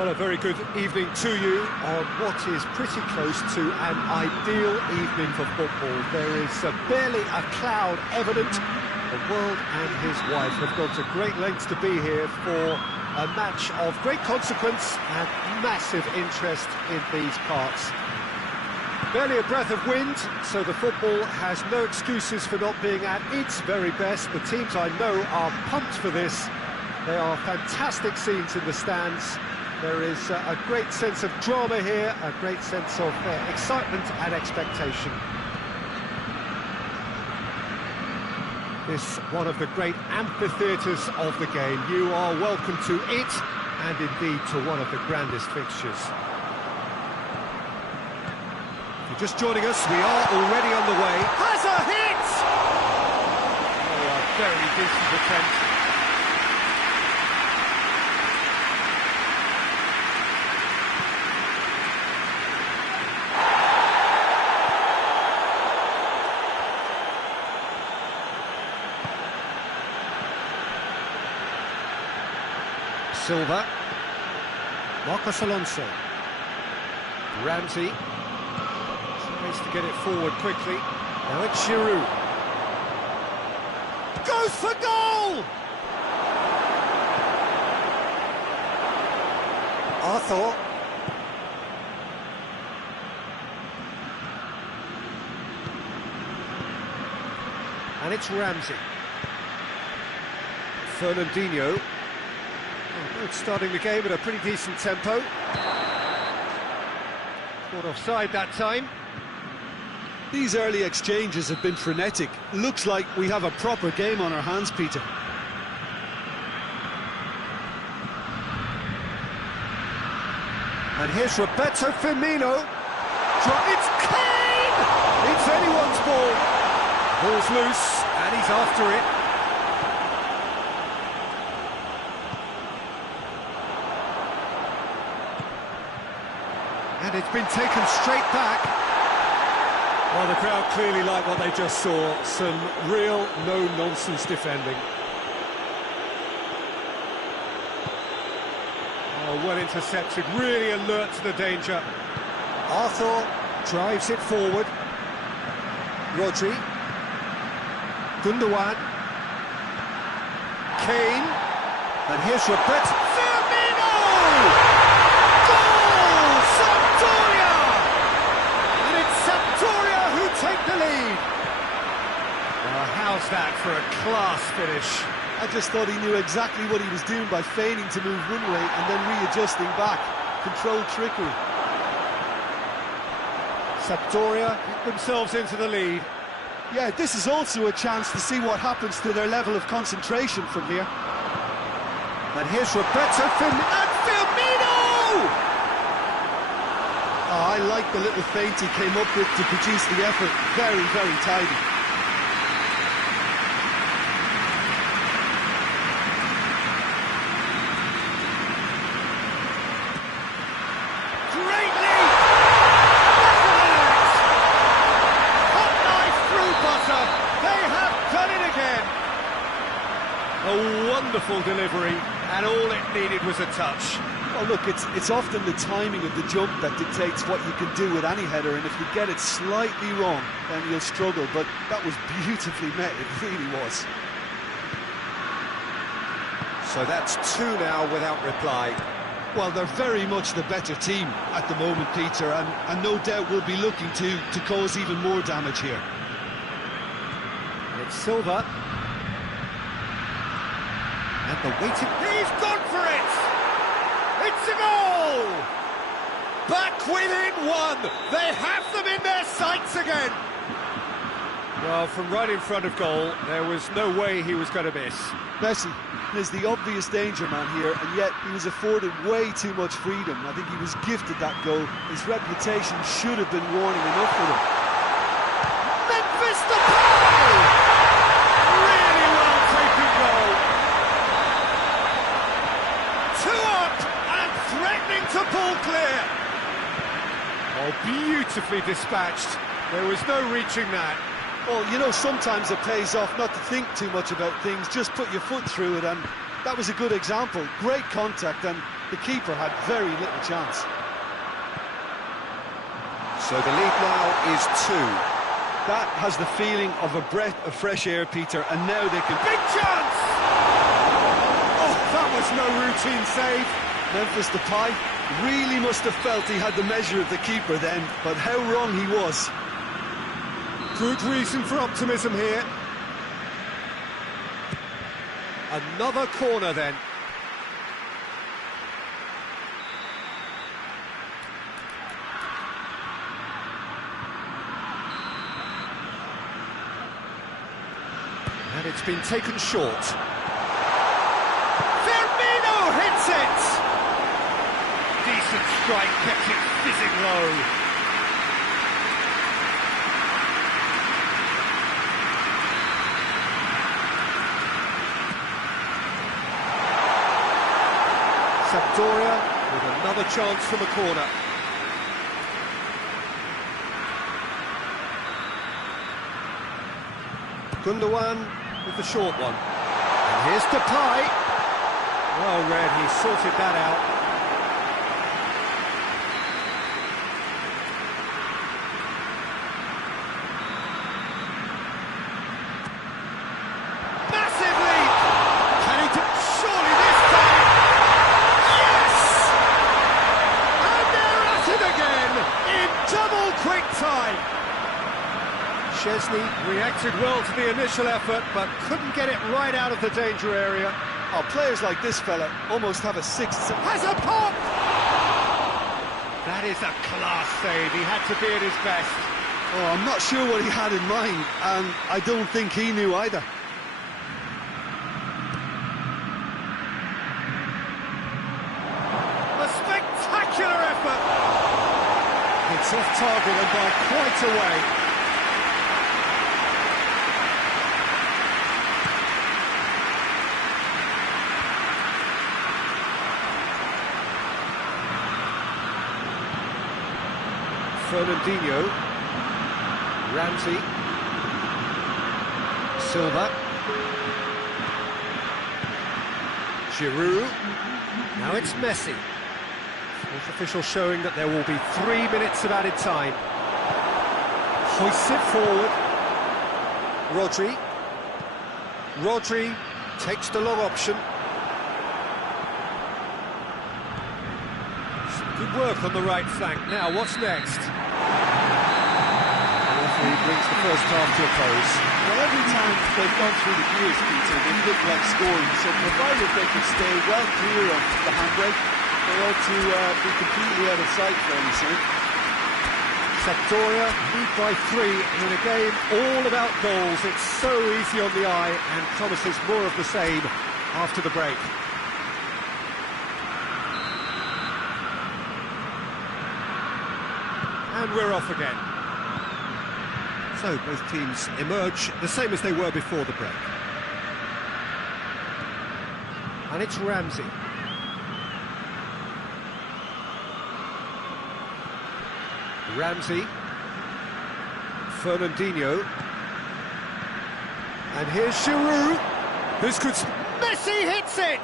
Well, a very good evening to you on what is pretty close to an ideal evening for football. There is barely a cloud evident. The world and his wife have gone to great lengths to be here for a match of great consequence and massive interest in these parts. Barely a breath of wind, so the football has no excuses for not being at its very best. The teams I know are pumped for this. They are fantastic scenes in the stands. There is a great sense of drama here, a great sense of excitement and expectation. This one of the great amphitheatres of the game. You are welcome to it, and indeed to one of the grandest fixtures. If you're just joining us, we are already on the way. Has a hit! Oh, a very decent attempt. Silva, Marcos Alonso, Ramsey tries to get it forward quickly. Now it's Giroud. Goes for goal! Arthur. And it's Ramsey. Fernandinho. It's starting the game at a pretty decent tempo. Caught offside that time. These early exchanges have been frenetic. Looks like we have a proper game on our hands, Peter. And here's Roberto Firmino. It's Kane! It's anyone's ball. Ball's loose, and he's after it. And it's been taken straight back. Well, the crowd clearly like what they just saw. Some real no-nonsense defending. Oh, well intercepted, really alert to the danger. Arthur drives it forward. Rodri. Gundogan. Kane. And here's Roberto Firmino! Take the lead. Well, how's that for a class finish? I just thought he knew exactly what he was doing by feigning to move one way and then readjusting back. Controlled trickery. Sampdoria get themselves into the lead. Yeah, this is also a chance to see what happens to their level of concentration from here. And here's Roberto Firmino! Oh, I like the little feint he came up with to produce the effort. Very, very tidy. Great lead! Hot knife through butter. They have done it again. A wonderful delivery, and all it needed was a touch. Well, look, it's often the timing of the jump that dictates what you can do with any header, and if you get it slightly wrong, then you'll struggle, but that was beautifully met, it really was. So that's two now without reply. Well, they're very much the better team at the moment, Peter, and no doubt will be looking to cause even more damage here. And it's Silva. And the waiting... He's gone for it! It's a goal! Back within one! They have them in their sights again! Well, from right in front of goal, there was no way he was going to miss. Messi is the obvious danger man here, and yet he was afforded way too much freedom. I think he was gifted that goal. His reputation should have been warning enough for him. Memphis Depay! Really well taken goal. Two up and threatening to pull clear. Oh, beautifully dispatched. There was no reaching that. Well, you know, sometimes it pays off not to think too much about things, just put your foot through it, and that was a good example. Great contact, and The keeper had very little chance. So the lead now is 2. That has the feeling of a breath of fresh air, Peter, and now they can... Big chance! Oh, that was no routine save. Memphis Depay really must have felt he had the measure of the keeper then, but how wrong he was. Good reason for optimism here. Another corner then. And it's been taken short. Firmino hits it! Decent strike, kept it fizzing low. Sampdoria with another chance from a corner. Gundogan with the short one. And here's Depay. Well read, he sorted that out. Massive lead! Can he do... Surely this time! Yes! And they're at it again in double quick time. Szczesny reacted well to the initial effort, but couldn't get it right out of the danger area. Oh, players like this fella almost have a sixth sense. Has a pop! That is a class save, he had to be at his best. Oh, I'm not sure what he had in mind, and I don't think he knew either. A spectacular effort! It's off target and by quite a way. Fernandinho, Ramsey, Silva, Giroud, now it's Messi. Fourth official showing that there will be 3 minutes of added time. Hoists it forward. Rodri takes the long option. Good work on the right flank. Now, what's next? The referee brings the first half to a close. Well, every time they've gone through the gears, Peter, they've looked like scoring. So provided they can stay well clear of the handbrake, they ought to be completely out of sight fairly soon. Sampdoria lead by 3 in a game all about goals. It's so easy on the eye and promises more of the same after the break. And we're off again. So both teams emerge the same as they were before the break. And it's Ramsey. Fernandinho. And here's Giroud. This could... Messi hits it!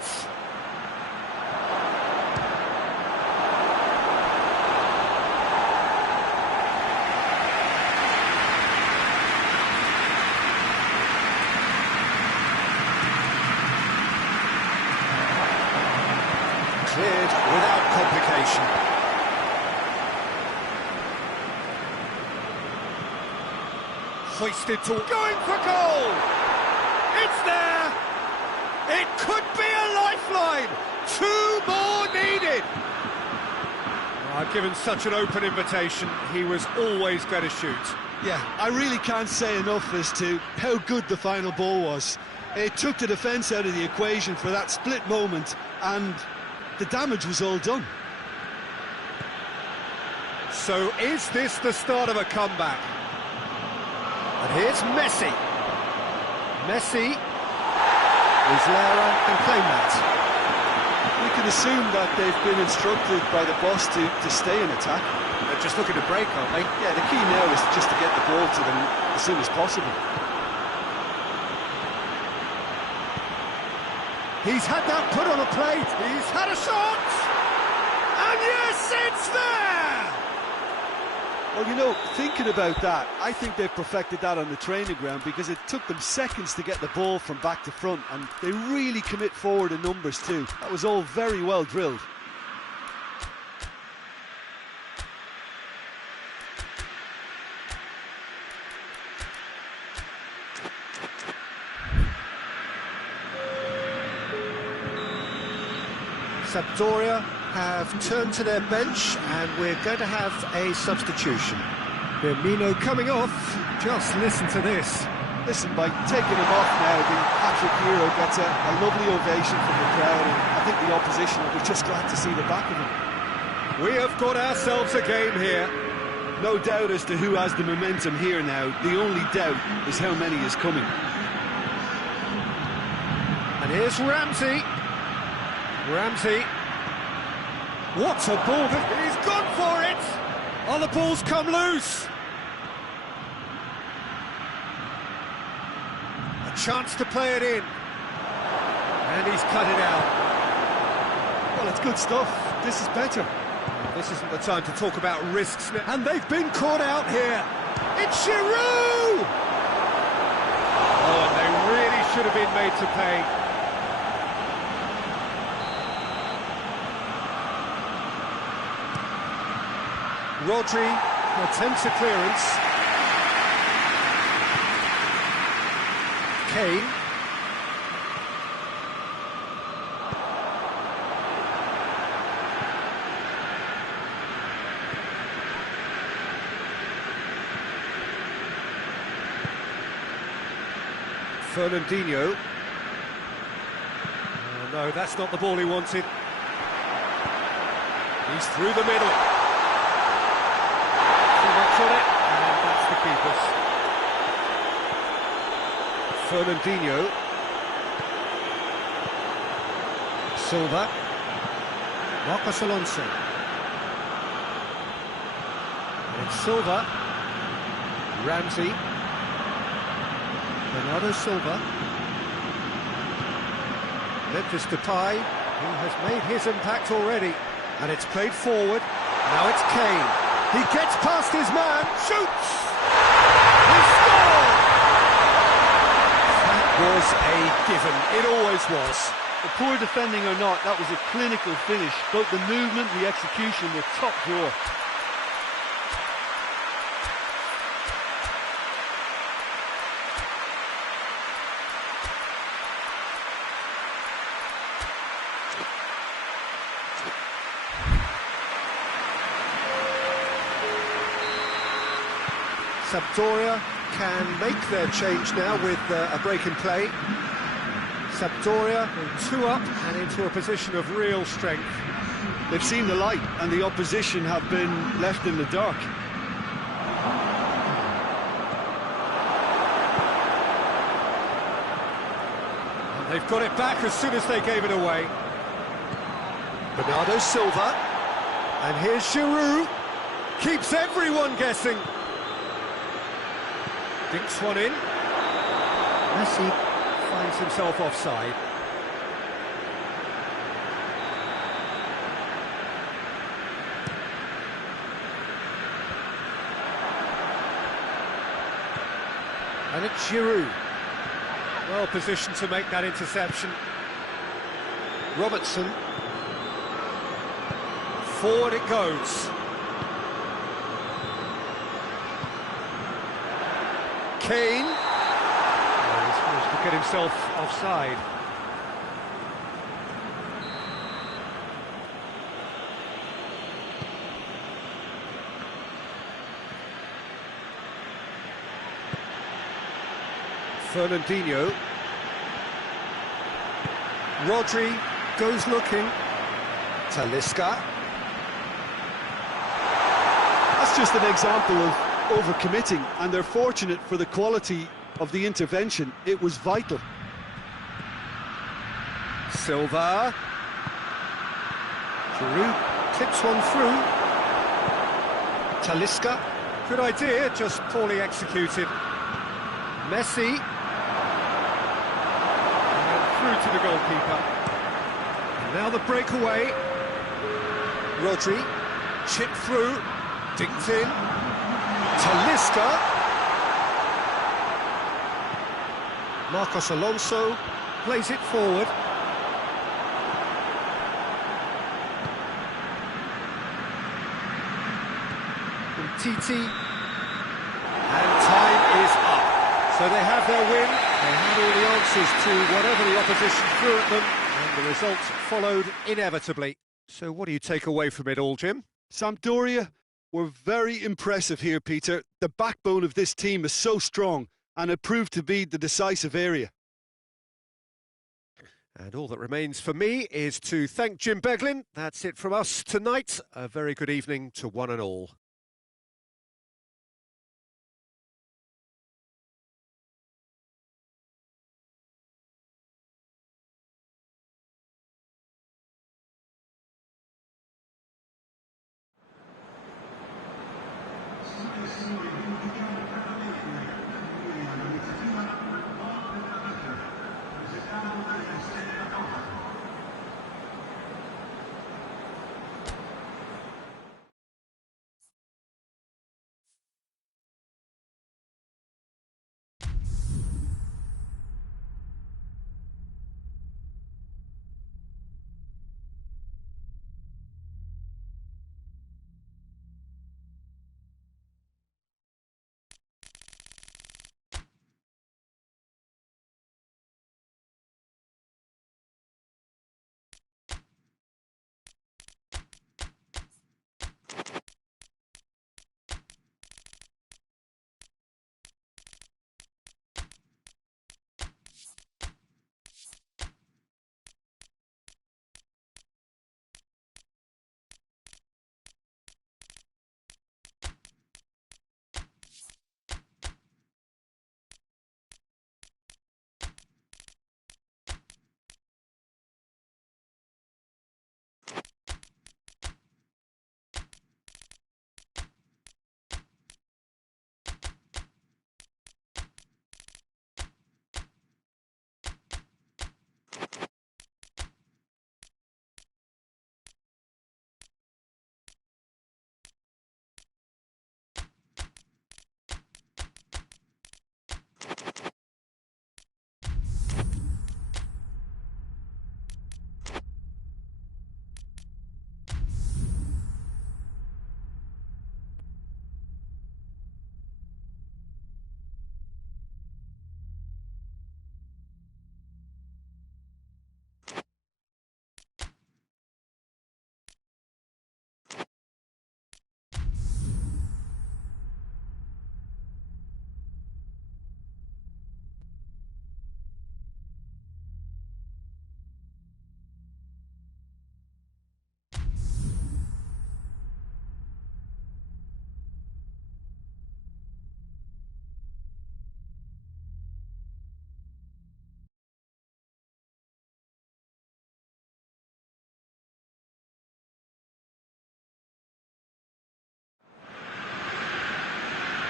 Cleared without complication. Hoisted to... Going for goal! It's there! It could be a lifeline! 2 more needed! Given such an open invitation, he was always going to shoot. Yeah, I really can't say enough as to how good the final ball was. It took the defence out of the equation for that split moment, and the damage was all done. So is this the start of a comeback? And here's Messi. Muslera can claim that. We can assume that they've been instructed by the boss to stay in attack. They're just looking to break, aren't they? Yeah, the key now is just to get the ball to them as soon as possible. He's had that put on a plate. He's had a shot. Yes, it's there! Well, you know, thinking about that, I think they've perfected that on the training ground because it took them seconds to get the ball from back to front, and they really commit forward in numbers too. That was all very well drilled. Sampdoria have turned to their bench, and we're going to have a substitution. Firmino coming off. Just listen to this. Listen, by taking him off now, the hat-trick hero gets a lovely ovation from the crowd, and I think the opposition will be just glad to see the back of him. We have got ourselves a game here. No doubt as to who has the momentum here now. The only doubt is how many is coming. And here's Ramsey. Ramsey. What a ball! He's gone for it! Oh, the ball's come loose! A chance to play it in. And he's cut it out. Well, it's good stuff. This is better. This isn't the time to talk about risks. And they've been caught out here. It's Giroud! Oh, and they really should have been made to pay. Rodri attempts a clearance. Kane. Fernandinho. Oh no, that's not the ball he wanted. He's through the middle. On it, and that's the keepers. Fernandinho. Silva. Marcos Alonso. And it's Silva. Ramsey. Bernardo Silva. Memphis Depay, who has made his impact already. And it's played forward. Now it's Kane. He gets past his man, shoots! He scored! That was a given, it always was. The poor defending or not, that was a clinical finish. Both the movement and the execution were top drawer. Sampdoria can make their change now with a break in play. Sampdoria 2 up and into a position of real strength. They've seen the light and the opposition have been left in the dark. And they've got it back as soon as they gave it away. Bernardo Silva. And here's Giroud. Keeps everyone guessing. Dinks one in. Messi finds himself offside. And it's Giroud. Well positioned to make that interception. Robertson. Forward it goes. Kane. Oh, he's managed to get himself offside. Fernandinho. Rodri goes looking. Talisca. That's just an example of overcommitting, and they're fortunate for the quality of the intervention. It was vital. Silva. Giroud clips one through. Talisca. Good idea, just poorly executed. Messi. And through to the goalkeeper. And now the breakaway. Rodri. Chip through, dinked in, Talisca. Marcos Alonso plays it forward. Titi, and time is up. So they have their win, they had all the answers to whatever the opposition threw at them, and the result followed inevitably. So what do you take away from it all, Jim? Sampdoria were very impressive here, Peter. The backbone of this team is so strong, and it proved to be the decisive area. And all that remains for me is to thank Jim Beglin. That's it from us tonight. A very good evening to one and all.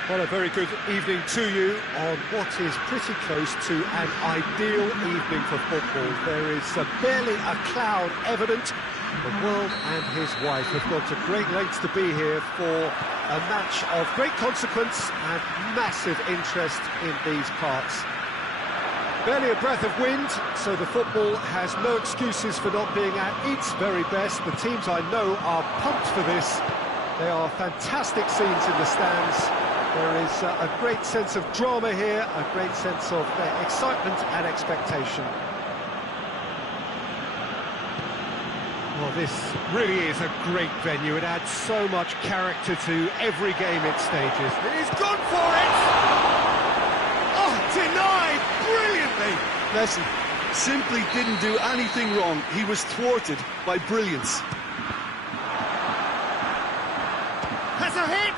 Well, a very good evening to you on what is pretty close to an ideal evening for football. There is barely a cloud evident. The world and his wife have gone to great lengths to be here for a match of great consequence and massive interest in these parts. Barely a breath of wind, so the football has no excuses for not being at its very best. The teams I know are pumped for this. They are fantastic scenes in the stands. There is a great sense of drama here, a great sense of excitement and expectation. Well, this really is a great venue. It adds so much character to every game it stages. He's gone for it! Oh, denied brilliantly! Messi simply didn't do anything wrong. He was thwarted by brilliance. Has a hit!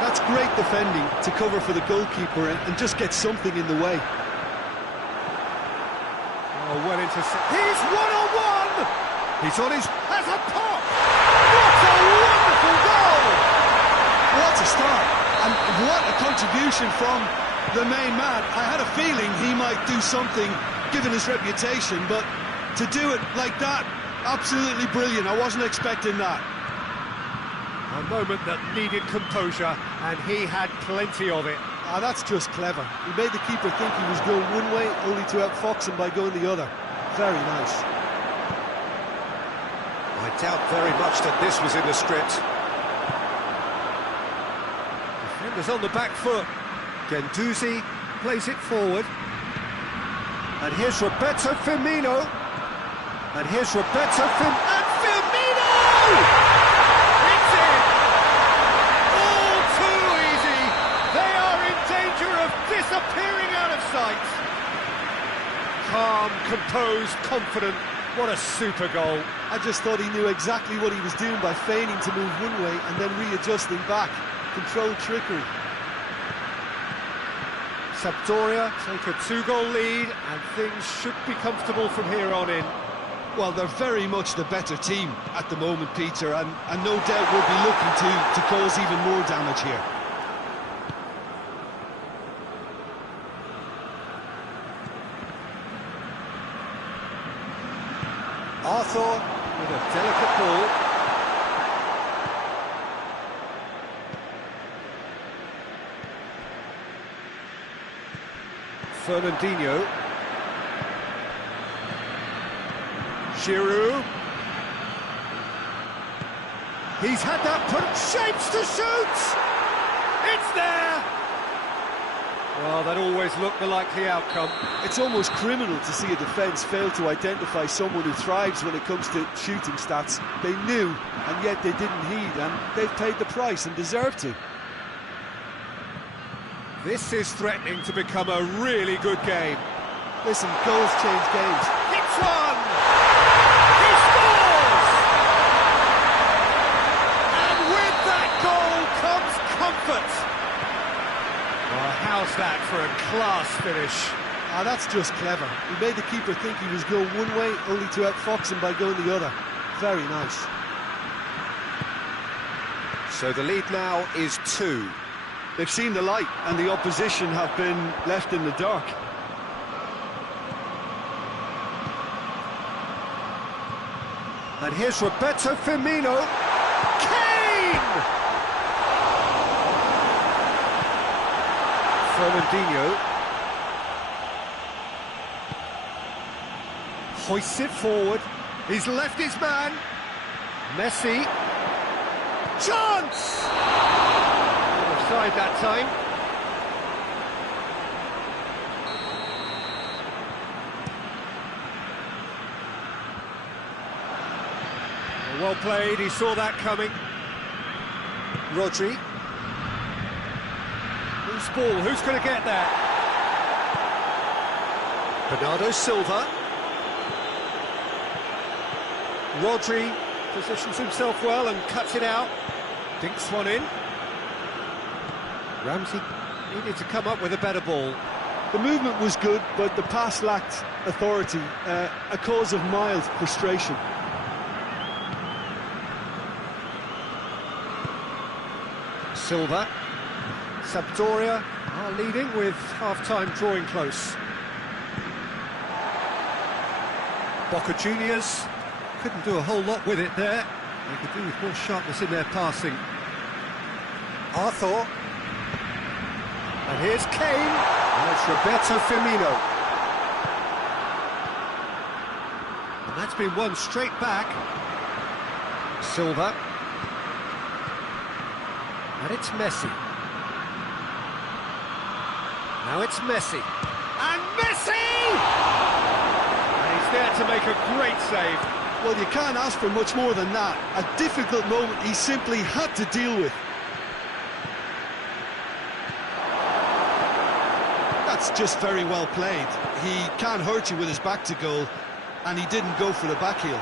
That's great defending to cover for the goalkeeper and just get something in the way. Oh, well intercepted. He's one-on-one! He's on his... has a pop! What a wonderful goal! What a start, and what a contribution from the main man. I had a feeling he might do something, given his reputation, but to do it like that, Absolutely brilliant. I wasn't expecting that. A moment that needed composure, and he had plenty of it. That's just clever. He made the keeper think he was going one way, only to outfox him by going the other. Very nice. I doubt very much that this was in the script. Defenders on the back foot. Guendouzi plays it forward. And here's Roberto Firmino. And here's Roberto and Firmino! It's in! All too easy! They are in danger of disappearing out of sight! Calm, composed, confident. What a super goal. I just thought he knew exactly what he was doing by feigning to move one way and then readjusting back. Controlled trickery. Sampdoria take a 2-goal lead, and things should be comfortable from here on in. Well, they're very much the better team at the moment, Peter, and no doubt will be looking to cause even more damage here. Arthur with a delicate ball. Fernandinho. Giroud. He's had that put shapes to shoot! It's there! Well, that always looked the likely outcome. It's almost criminal to see a defence fail to identify someone who thrives when it comes to shooting stats. They knew, and yet they didn't heed, and they've paid the price and deserve to. This is threatening to become a really good game. Listen, goals change games. Hits one! He scores! And with that goal comes comfort. Well, how's that for a class finish? That's just clever. He made the keeper think he was going one way, only to outfox him by going the other. Very nice. So the lead now is 2. They've seen the light, and the opposition have been left in the dark. And here's Roberto Firmino. Kane! Fernandinho. Hoists it forward. He's left his man. Messi. Chance! Offside that time. Well played, he saw that coming. Rodri. Who's ball? Who's going to get that? Bernardo Silva. Rodri positions himself well and cuts it out. Dinks one in. Ramsey needed to come up with a better ball. The movement was good, but the pass lacked authority, a cause of mild frustration. Silva. Sampdoria are leading with half-time drawing close. Boca Juniors couldn't do a whole lot with it there. They could do with more sharpness in their passing. Arthur. And here's Kane. And it's Roberto Firmino. And that's been won straight back. Silva. And it's Messi. Now it's Messi. And Messi! And he's there to make a great save. Well, you can't ask for much more than that. A difficult moment he simply had to deal with. That's just very well played. He can't hurt you with his back to goal, and he didn't go for the back heel.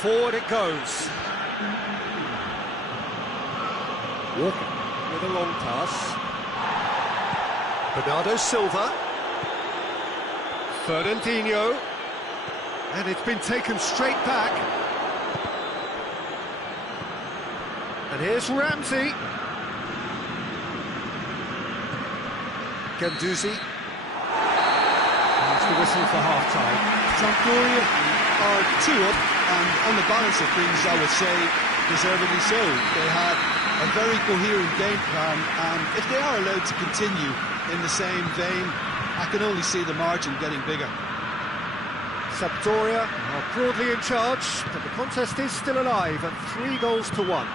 Forward it goes. Walker with a long pass. Bernardo Silva. Fernandinho. And it's been taken straight back. And here's Ramsey. Guendouzi. That's the whistle for half-time. Sampdoria are 2 up, and on the balance of things, I would say deservedly so. They had a very coherent game plan, and if they are allowed to continue in the same vein, I can only see the margin getting bigger. Sampdoria are broadly in charge, but the contest is still alive at 3-1.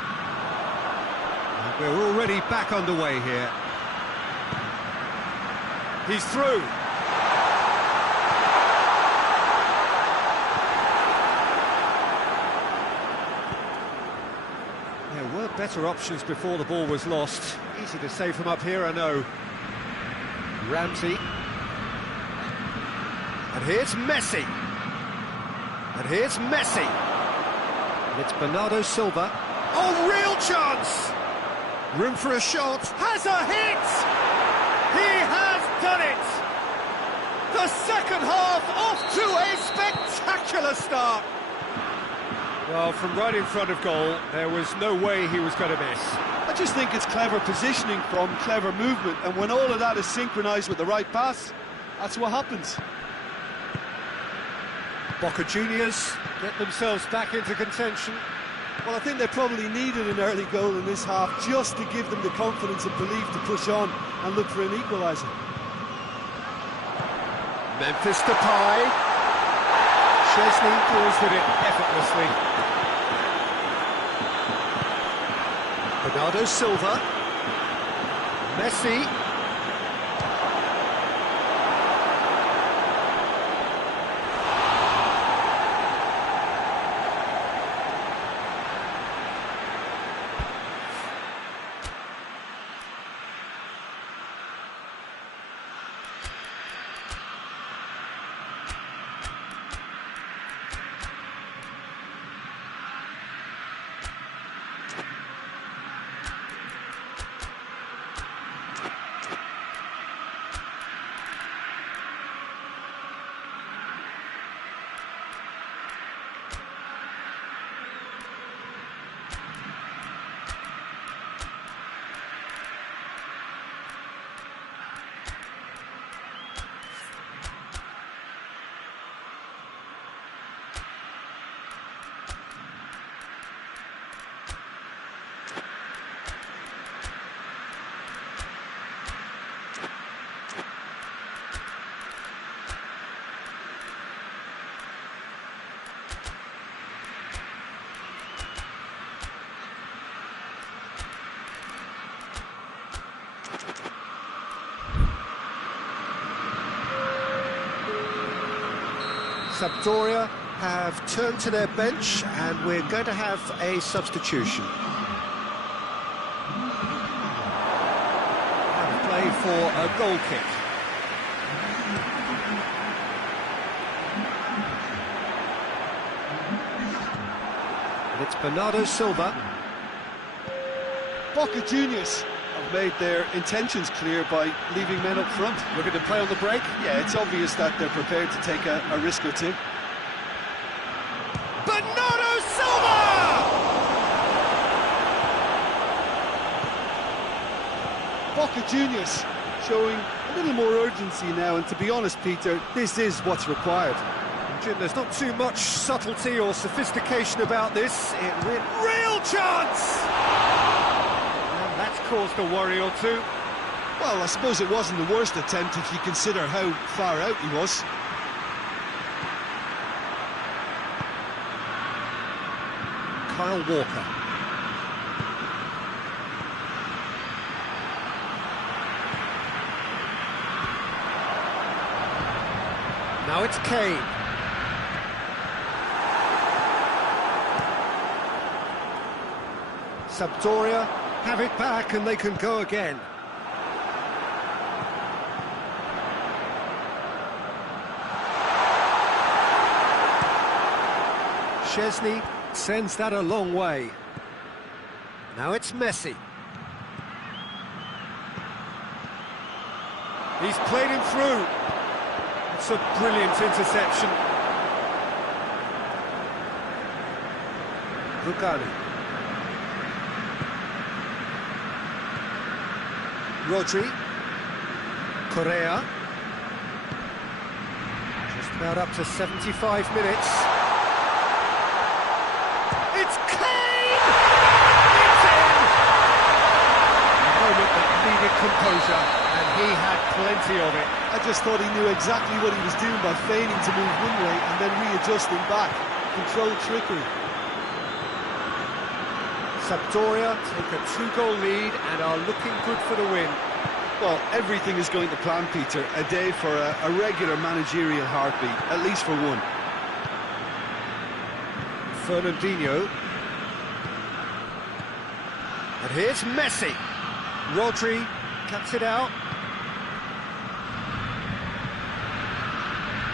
And we're already back underway here. He's through. There were better options before the ball was lost. Easy to say from up here, I know. Ramsey. And here's Messi. And here's Messi. And it's Bernardo Silva. Oh, real chance! Room for a shot. Has a hit! He has done it! The second half off to a spectacular start. Well, from right in front of goal, there was no way he was going to miss. I just think it's clever positioning from clever movement, and when all of that is synchronised with the right pass, that's what happens. Boca Juniors get themselves back into contention. Well, I think they probably needed an early goal in this half just to give them the confidence and belief to push on and look for an equaliser. Memphis Depay. Chesney deals with it effortlessly. Bernardo Silva. Messi. Sampdoria have turned to their bench, and we're going to have a substitution. Out of play for a goal kick. And it's Bernardo Silva. Boca Juniors have made their intentions clear by leaving men up front. Looking to play on the break? Yeah, it's obvious that they're prepared to take a risk or two. Bernardo Silva! Boca Juniors showing a little more urgency now, and to be honest, Peter, this is what's required. Jim, there's not too much subtlety or sophistication about this. Real chance! And that's caused a worry or two. Well, I suppose it wasn't the worst attempt if you consider how far out he was. Kyle Walker. Now it's Kane. Sampdoria have it back and they can go again. Chesney sends that a long way. Now it's Messi. He's played him through. It's a brilliant interception. Rugani. Rodri. Correa. About up to 75 minutes. It's Kane! It's in! A moment that needed composure, and he had plenty of it. I just thought he knew exactly what he was doing by feigning to move one way and then readjusting back. Controlled trickery. Sampdoria take a 2-goal lead and are looking good for the win. Well, everything is going to plan, Peter. A day for a regular managerial heartbeat, at least for one. Fernandinho. And here's Messi. Rodri cuts it out.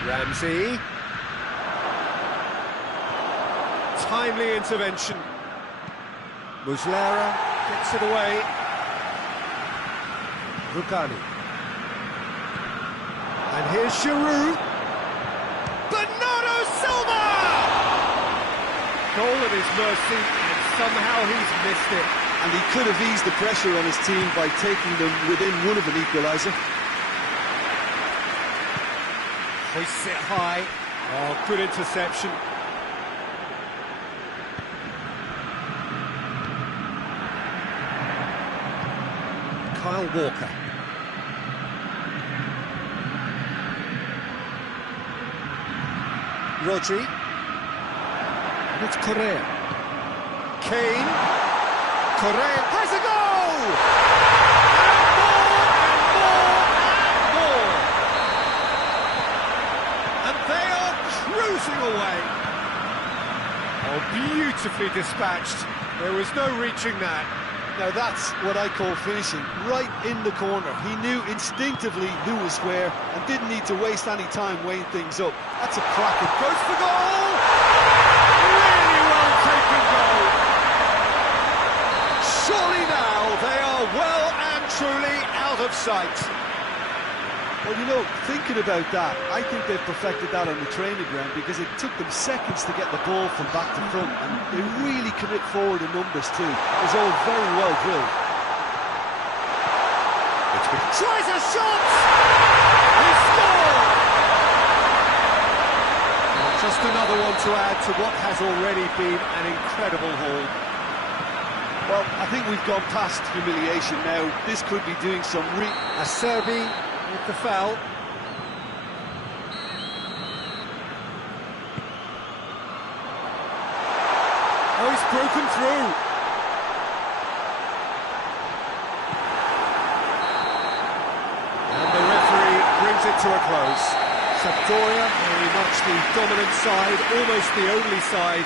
Ramsey. Timely intervention. Muslera gets it away. Rugani. And here's Giroud. Bernardo Silva! Goal at his mercy, and somehow he's missed it. And he could have eased the pressure on his team by taking them within one of an equaliser. Hoists it high. Oh, good interception. Kyle Walker. Rodri. And it's Correa. Kane. Correa has a goal! And more, and more, and more. And they are cruising away. Oh, beautifully dispatched. There was no reaching that. Now that's what I call finishing, right in the corner. He knew instinctively who was where and didn't need to waste any time weighing things up. That's a cracker. Goes for goal! Really well taken goal. Surely now they are well and truly out of sight. Well, you know, thinking about that, I think they've perfected that on the training ground because it took them seconds to get the ball from back to front, and they really commit forward in numbers too. It was all very well drilled. Tries a shot! He scored! And just another one to add to what has already been an incredible haul. Well, I think we've gone past humiliation now. This could be doing some Acerbi with the foul. Oh, he's broken through. And the referee brings it to a close. Sampdoria, very much the dominant side, almost the only side.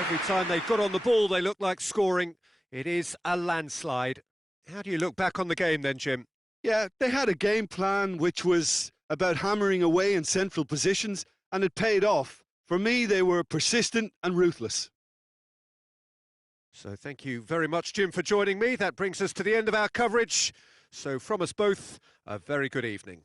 Every time they got on the ball, they look like scoring. It is a landslide. How do you look back on the game then, Jim? Yeah, they had a game plan which was about hammering away in central positions, and it paid off. For me, they were persistent and ruthless. So thank you very much, Jim, for joining me. That brings us to the end of our coverage. So from us both, a very good evening.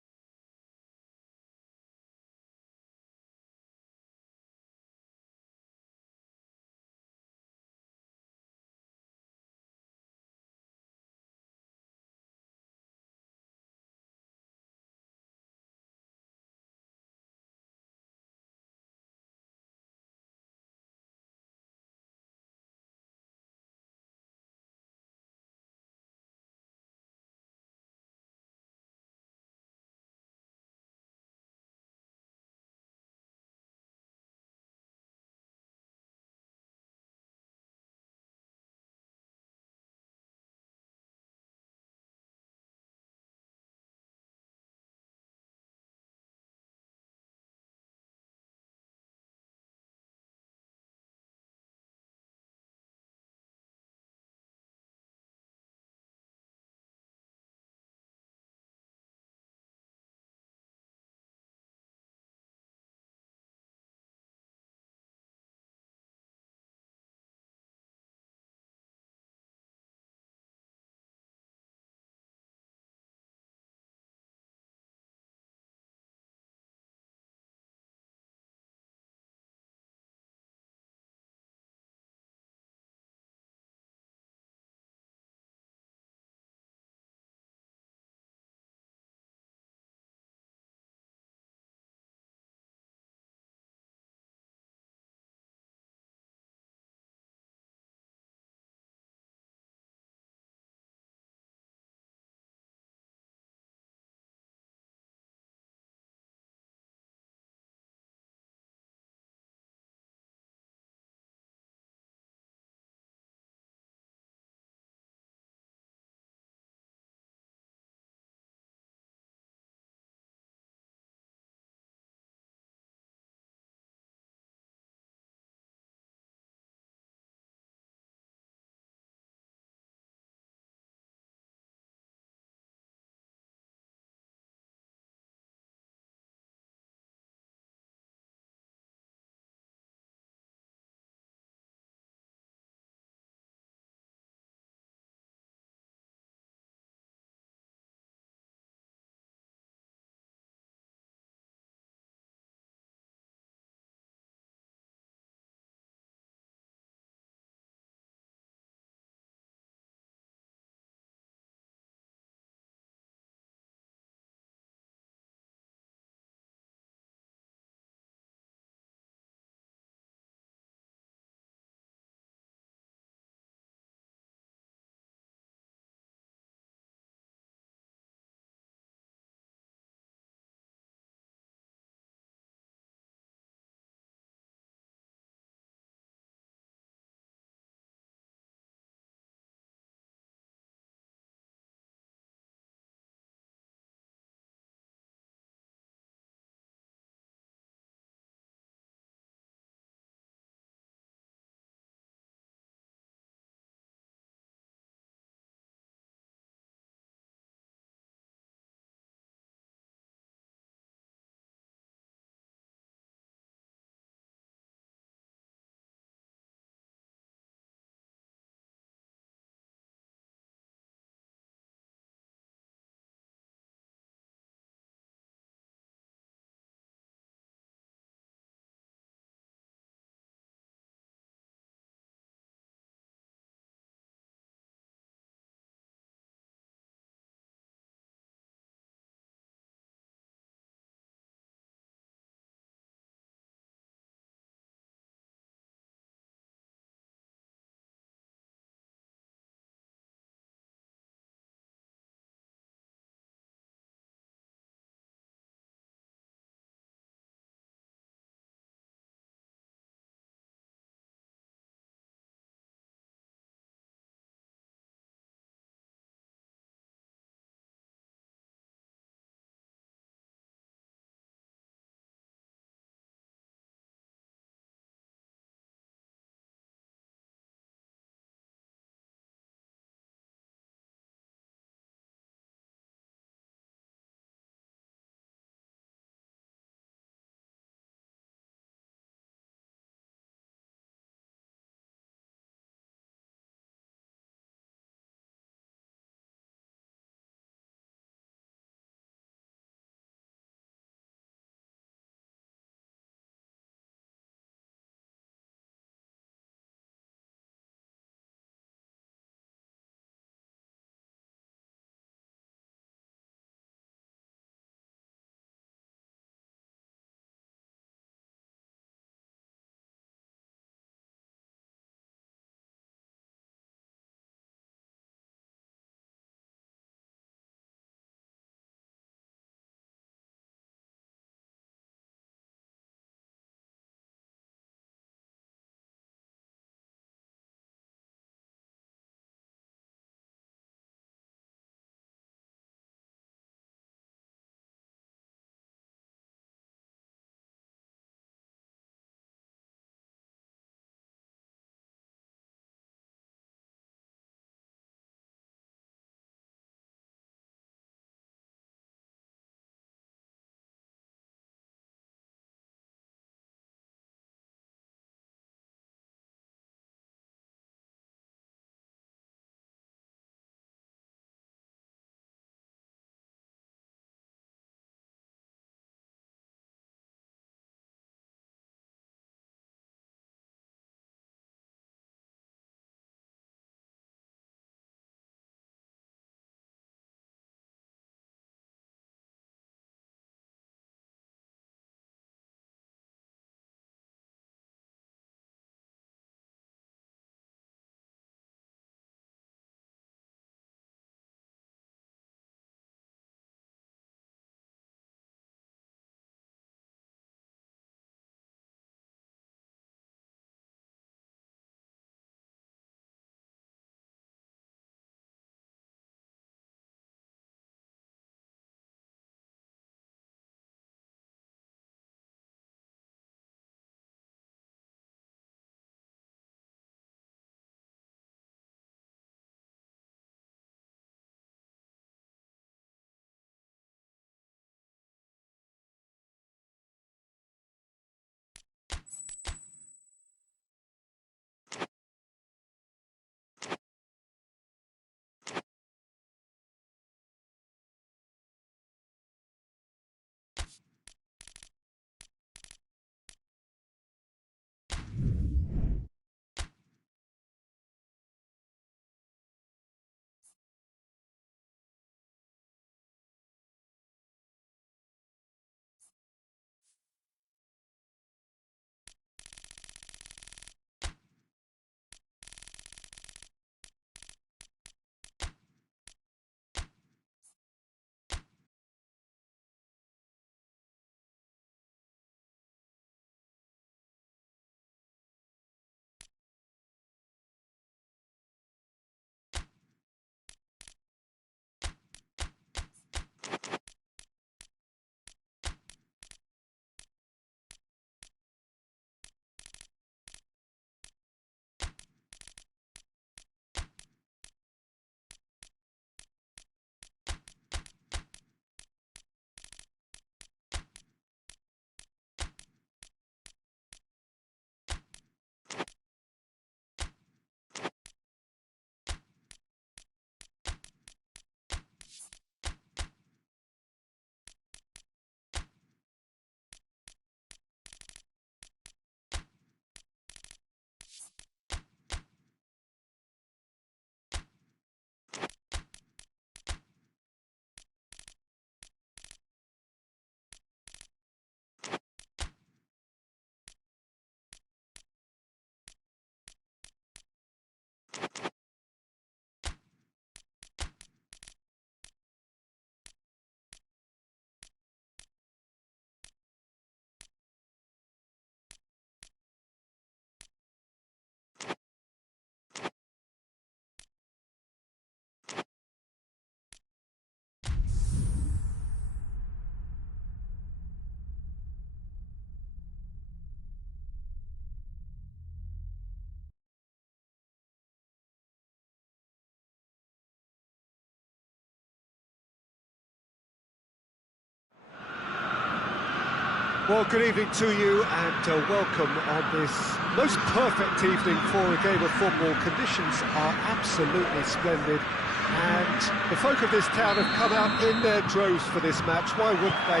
Well, good evening to you and welcome on this most perfect evening for a game of football. Conditions are absolutely splendid and the folk of this town have come out in their droves for this match. Why wouldn't they?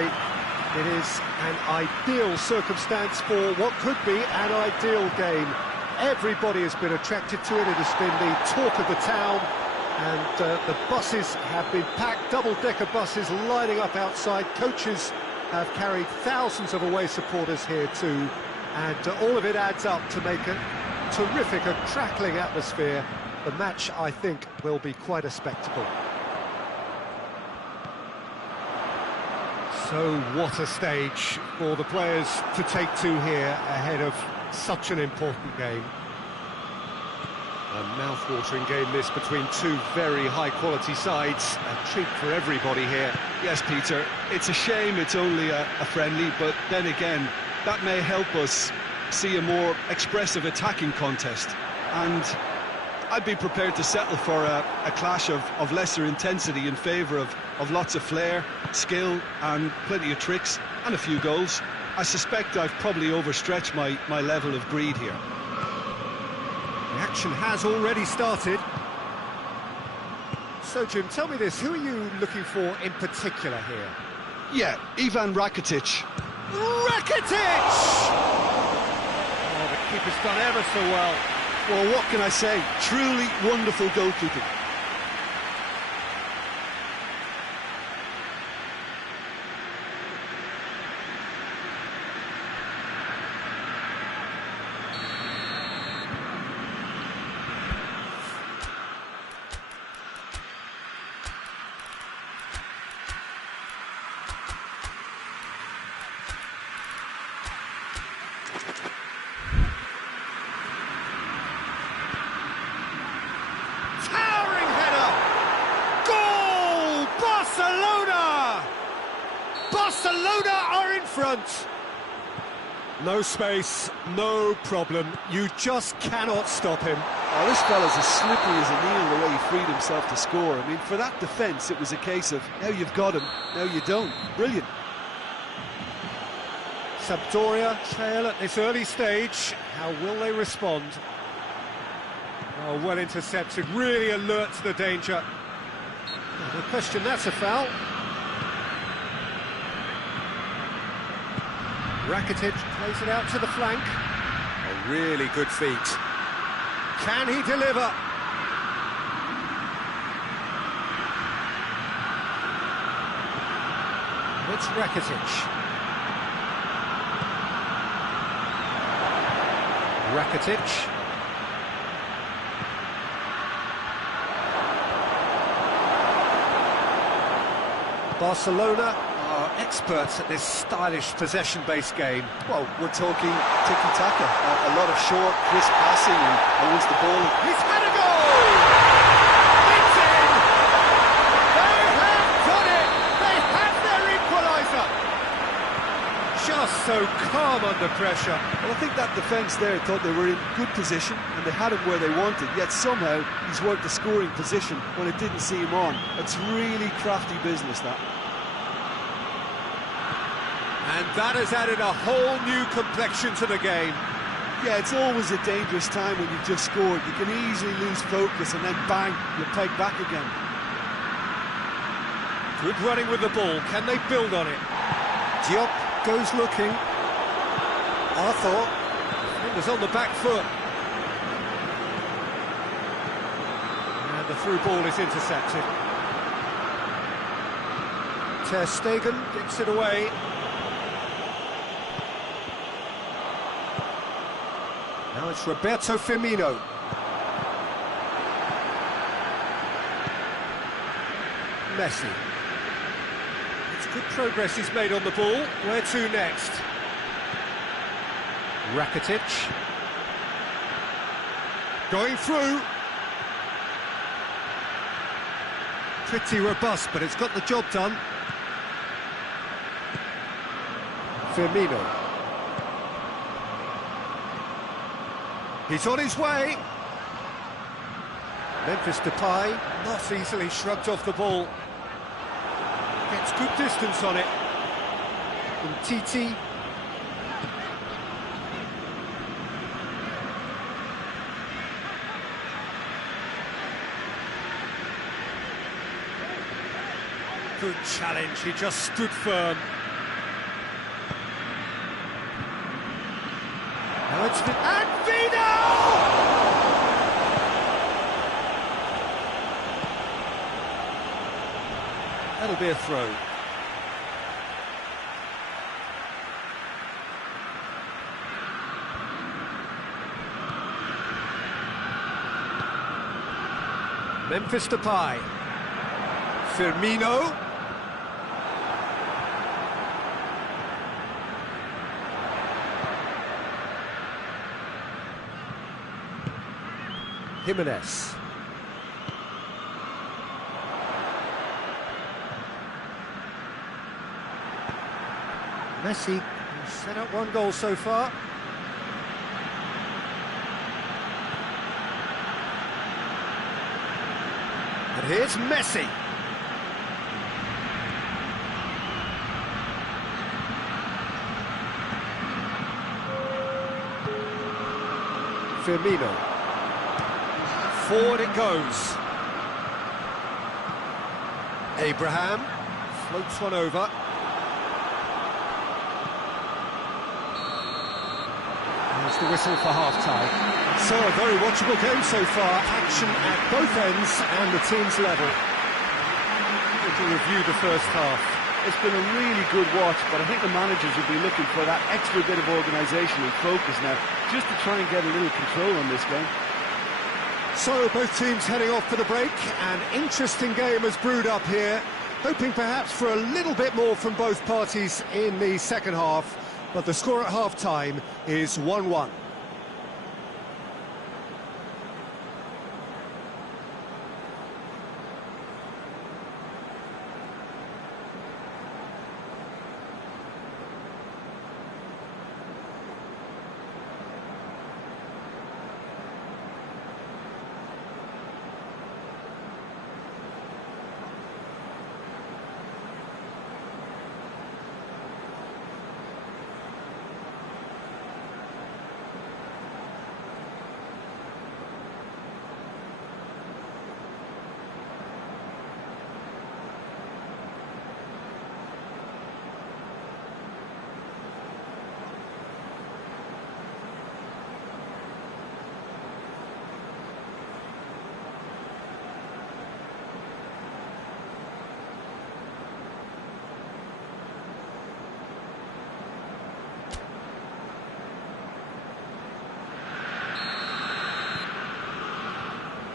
It is an ideal circumstance for what could be an ideal game. Everybody has been attracted to it. It has been the talk of the town and the buses have been packed, double-decker buses lining up outside. Coaches have carried thousands of away supporters here too, and all of it adds up to make a terrific, a crackling atmosphere. The match, I think, will be quite a spectacle. So what a stage for the players to take to here ahead of such an important game. A mouth-watering game this between two very high-quality sides. A treat for everybody here. Yes, Peter, it's a shame it's only a friendly, but then again, that may help us see a more expressive attacking contest. And I'd be prepared to settle for a clash of lesser intensity in favour of lots of flair, skill and plenty of tricks and a few goals. I suspect I've probably overstretched my level of greed here. The action has already started. So, Jim, tell me this, who are you looking for in particular here? Yeah, Ivan Rakitic. Rakitic! Oh, the keeper's done ever so well. Well, what can I say? Truly wonderful goalkeeping. Barcelona are in front. No space, no problem. You just cannot stop him. Oh, this fella's as slippery as a needle the way he freed himself to score. I mean, for that defence, it was a case of now you've got him, now you don't. Brilliant. Sampdoria trail at this early stage. How will they respond? Oh, well intercepted, really alert to the danger. No question, that's a foul. Rakitic plays it out to the flank. A really good feat. Can he deliver? It's Rakitic. Rakitic. Barcelona are experts at this stylish possession-based game. Well, we're talking tiki-taka, a lot of short, crisp passing, and once the ball... He's had a goal! It's in! They have done it! They have their equaliser! Just so calm under pressure. Well, I think that defence there thought they were in good position, and they had him where they wanted, yet somehow he's worked the scoring position when it didn't see him on. It's really crafty business, that. And that has added a whole new complexion to the game. Yeah, it's always a dangerous time when you've just scored. You can easily lose focus and then bang, you're pegged back again. Good running with the ball. Can they build on it? Diop goes looking. Arthur was on the back foot. And the through ball is intercepted. Ter Stegen gets it away. Now it's Roberto Firmino. Messi. It's good progress he's made on the ball. Where to next? Rakitic. Going through. Pretty robust, but it's got the job done. Firmino. He's on his way. Memphis Depay, not easily shrugged off the ball. Gets good distance on it. And Titi. Good challenge, he just stood firm. Now it's and Vidal! That'll be a throw. Memphis Depay. Firmino. Jimenez. Messi has set up one goal so far. And here's Messi. Firmino. Forward it goes. Abraham floats one over. There's the whistle for half-time. So a very watchable game so far. Action at both ends and the team's level. To review the first half. It's been a really good watch, but I think the managers will be looking for that extra bit of organisation and focus now, just to try and get a little control on this game. So both teams heading off for the break. An interesting game has brewed up here, hoping perhaps for a little bit more from both parties in the second half, but the score at half-time is 1-1.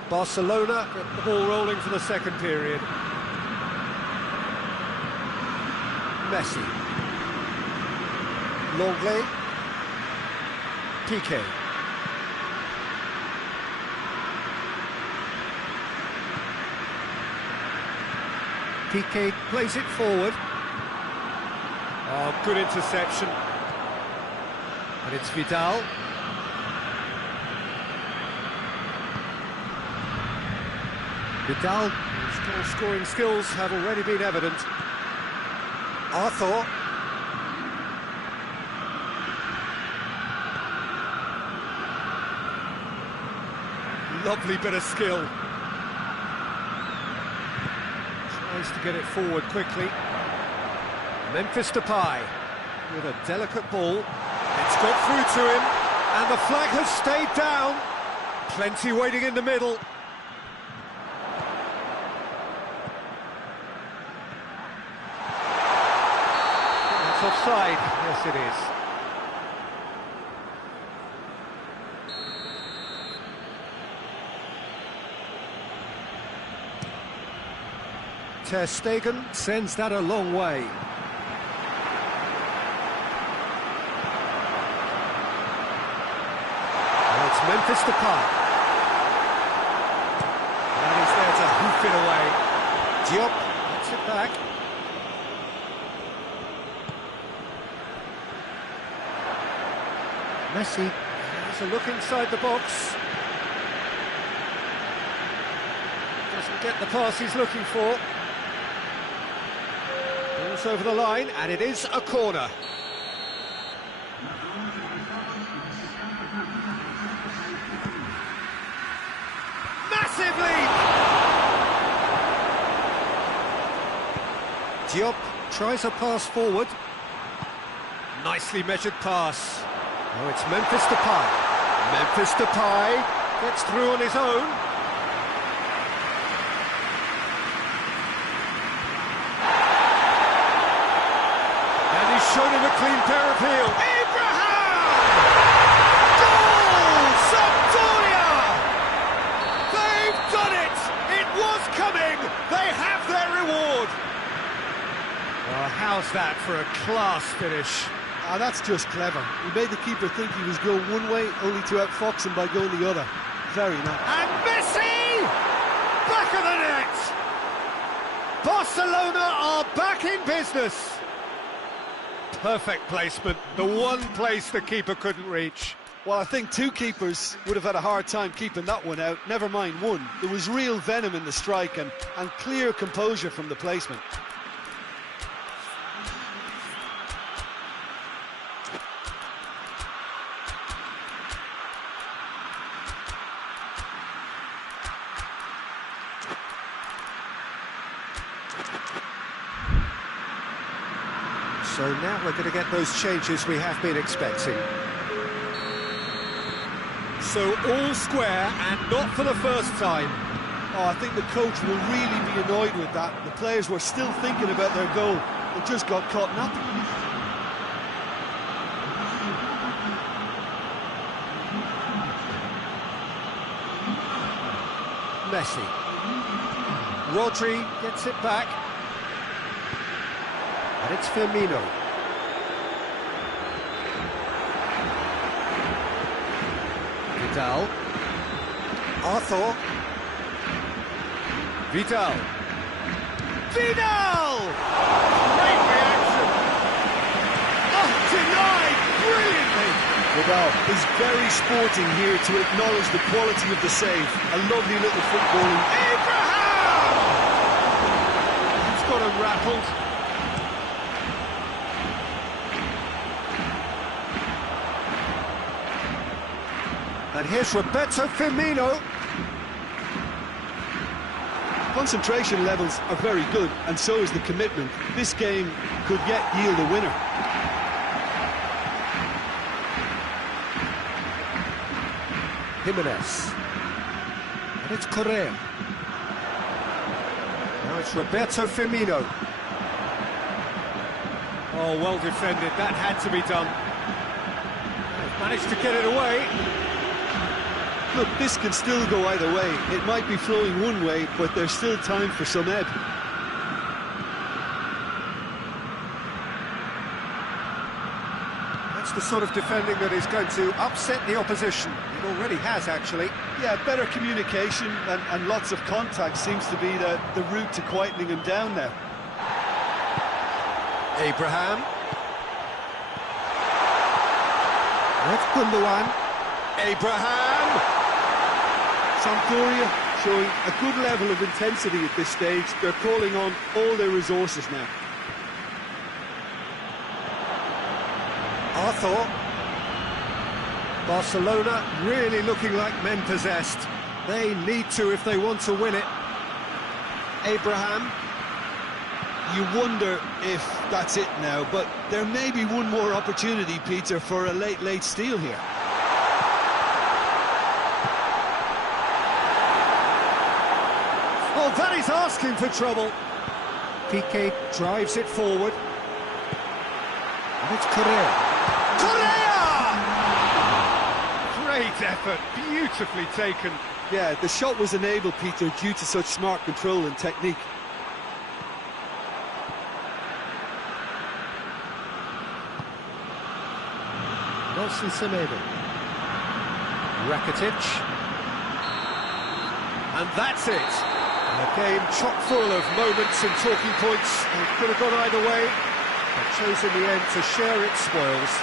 Barcelona get the ball rolling for the second period. Messi. Longley. Piqué. Piqué plays it forward. Oh, good interception. And it's Vidal. Vidal's goal-scoring skills have already been evident. Arthur. Lovely bit of skill. Tries to get it forward quickly. Memphis Depay with a delicate ball. It's got through to him, and the flag has stayed down. Plenty waiting in the middle. Offside, yes it is. Ter Stegen sends that a long way. Now it's Memphis Depay. And he's there to hoof it away. Diop gets it back. Messi has a look inside the box. Doesn't get the pass he's looking for. Ball's over the line, and it is a corner. Massive lead! Diop tries a pass forward. Nicely measured pass. Oh, it's Memphis Depay. Memphis Depay gets through on his own. And he's shown him a clean pair of heels. Abraham! Goal! Sampdoria! They've done it! It was coming! They have their reward! Well, how's that for a class finish? Ah, that's just clever. He made the keeper think he was going one way, only to outfox him by going the other. Very nice. And Messi! Back of the net! Barcelona are back in business! Perfect placement, the one place the keeper couldn't reach. Well, I think two keepers would have had a hard time keeping that one out, never mind one. There was real venom in the strike and clear composure from the placement. So now we're going to get those changes we have been expecting. So all square and not for the first time. Oh, I think the coach will really be annoyed with that. The players were still thinking about their goal. They just got caught napping. Messi. Rodri gets it back. And it's Firmino. Vidal. Arthur. Vidal. Vidal! Great reaction. Oh, denied brilliantly. Vidal is very sporting here to acknowledge the quality of the save. A lovely little footballing. Abraham! He's got him rattled. And here's Roberto Firmino. Concentration levels are very good, and so is the commitment. This game could yet yield a winner. Jimenez. And it's Correa. Now it's Roberto Firmino. Oh, well defended. That had to be done. They've managed to get it away. Look, this can still go either way. It might be flowing one way, but there's still time for some ebb. That's the sort of defending that is going to upset the opposition. It already has, actually. Yeah, better communication and lots of contact seems to be the route to quietening him down now. Abraham. That's Gundogan. Abraham. Sampdoria showing a good level of intensity at this stage. They're calling on all their resources now. Arthur. Barcelona really looking like men possessed. They need to if they want to win it. Abraham. You wonder if that's it now, but there may be one more opportunity, Peter, for a late steal here. Oh, that is asking for trouble. Piqué drives it forward. And it's Correa. Correa! Great effort, beautifully taken. Yeah, the shot was enabled, Peter, due to such smart control and technique. Chelsea Semedo. Rakitic. And that's it. A game chock full of moments and talking points. It could have gone either way, but chose in the end to share its spoils.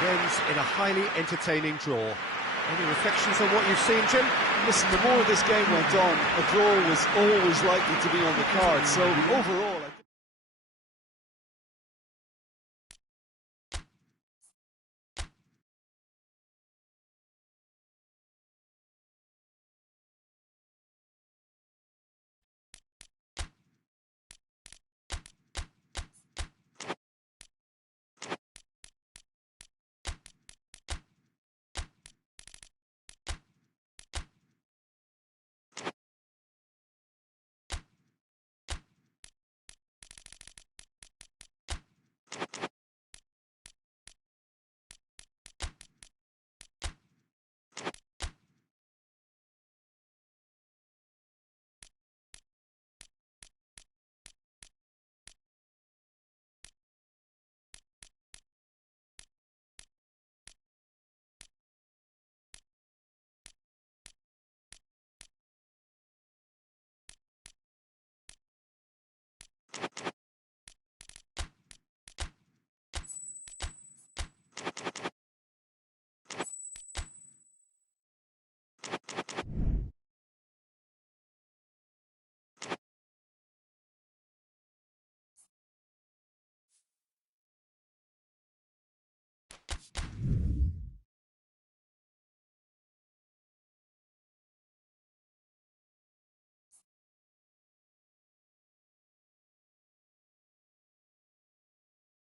It ends in a highly entertaining draw. Any reflections on what you've seen, Jim? Listen, the more this game went on, a draw was always likely to be on the card, so overall...